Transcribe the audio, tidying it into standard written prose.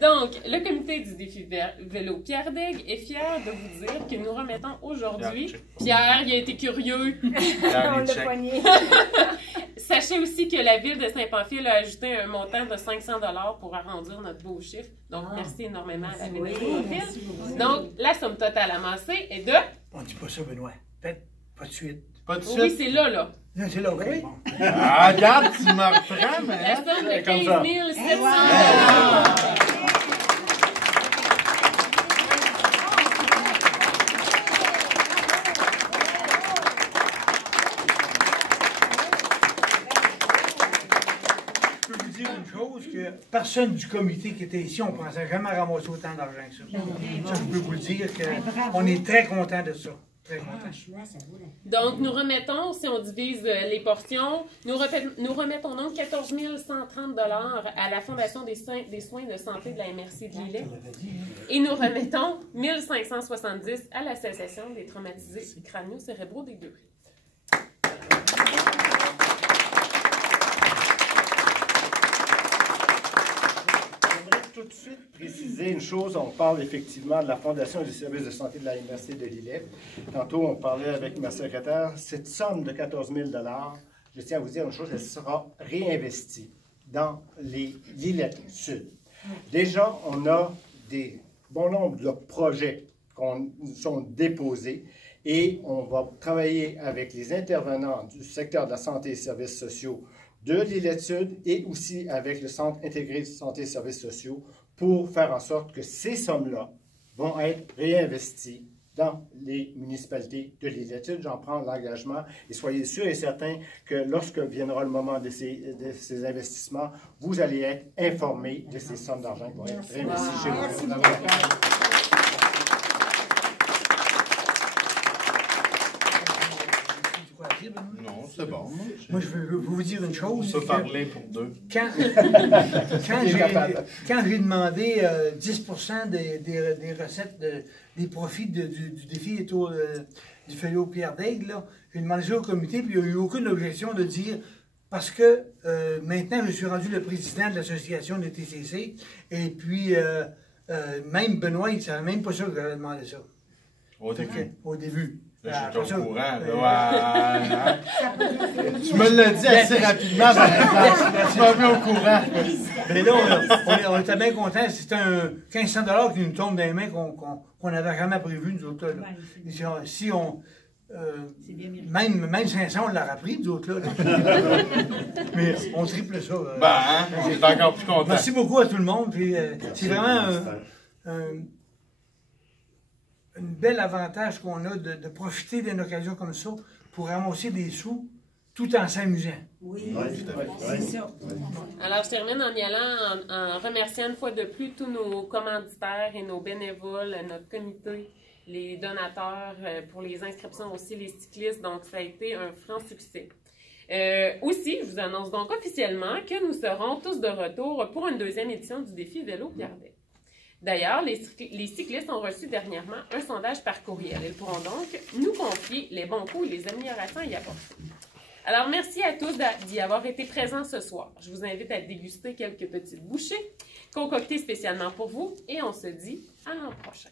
Donc, le comité du défi vélo Pierre Daigle est fier de vous dire que nous remettons aujourd'hui... Pierre, il a été curieux. On l'a poigné. Sachez aussi que la ville de Saint-Pamphile a ajouté un montant de 500 $ pour arrondir notre beau chiffre. Donc, merci énormément à la ville de Saint-Pamphile. Donc, la somme totale amassée est de... On dit pas ça, Benoît. Peut-être pas de suite. Pas de suite? Oui, c'est là, là. Non, c'est là, OK? Ah, regarde, tu me reprends, mais... La somme de comme ça. 15 700 $. Je peux vous dire une chose, que personne du comité qui était ici, on ne pensait jamais ramasser autant d'argent que ça. Ça, je peux vous le dire, qu'on est très content de ça. Très content. Donc, nous remettons, si on divise les portions, nous remettons donc 14 130 $ à la Fondation des soins de santé de la MRC de Lillet. Et nous remettons 1 570 à l'Association des traumatisés crânio-cérébraux des Deux-Rives. Tout de suite préciser une chose, on parle effectivement de la Fondation des services de santé de la MRC de Lillet. Tantôt, on parlait avec ma secrétaire, cette somme de 14 000 $, je tiens à vous dire une chose, elle sera réinvestie dans les Lillet Sud. Déjà, on a des bon nombre de projets qui sont déposés et on va travailler avec les intervenants du secteur de la santé et services sociaux de Lillet Sud et aussi avec le Centre intégré de santé et services sociaux pour faire en sorte que ces sommes-là vont être réinvesties dans les municipalités de Lillet Sud. J'en prends l'engagement et soyez sûrs et certains que lorsque viendra le moment de ces investissements, vous allez être informés de ces sommes d'argent qui vont être réinvesties chez vous. Non, c'est bon. Moi, je veux vous dire une chose. On peut parler pour deux. Quand j'ai demandé 10% des recettes, des profits du défi autour du vélo Pierre Daigle, j'ai demandé ça au comité, puis il n'y a eu aucune objection de dire, parce que maintenant, je suis rendu le président de l'association des TCC, et puis même Benoît, il ne savait même pas ça que j'avais demandé ça. Au début. Au début. Là, je suis au courant. Là, tu me l'as dit assez rapidement, tu m'as mis au courant. Mais là, on était bien contents. C'était un 1500 $ qui nous tombe dans les mains qu'on n'avait jamais prévu, nous autres. Là. Si on, même 500, on l'aurait pris, nous autres. Là. Mais on triple ça. On est encore plus content. Merci beaucoup à tout le monde. C'est vraiment un bel avantage qu'on a de profiter d'une occasion comme ça pour ramasser des sous tout en s'amusant. Oui, c'est ça. Alors, je termine en y allant, en remerciant une fois de plus tous nos commanditaires et nos bénévoles, notre comité, les donateurs, pour les inscriptions aussi, les cyclistes. Donc, ça a été un franc succès. Aussi, je vous annonce donc officiellement que nous serons tous de retour pour une deuxième édition du défi Vélo Pierre Daigle. D'ailleurs, les cyclistes ont reçu dernièrement un sondage par courriel. Ils pourront donc nous confier les bons coups et les améliorations à y apporter. Alors, merci à tous d'y avoir été présents ce soir. Je vous invite à déguster quelques petites bouchées concoctées spécialement pour vous et on se dit à l'an prochain.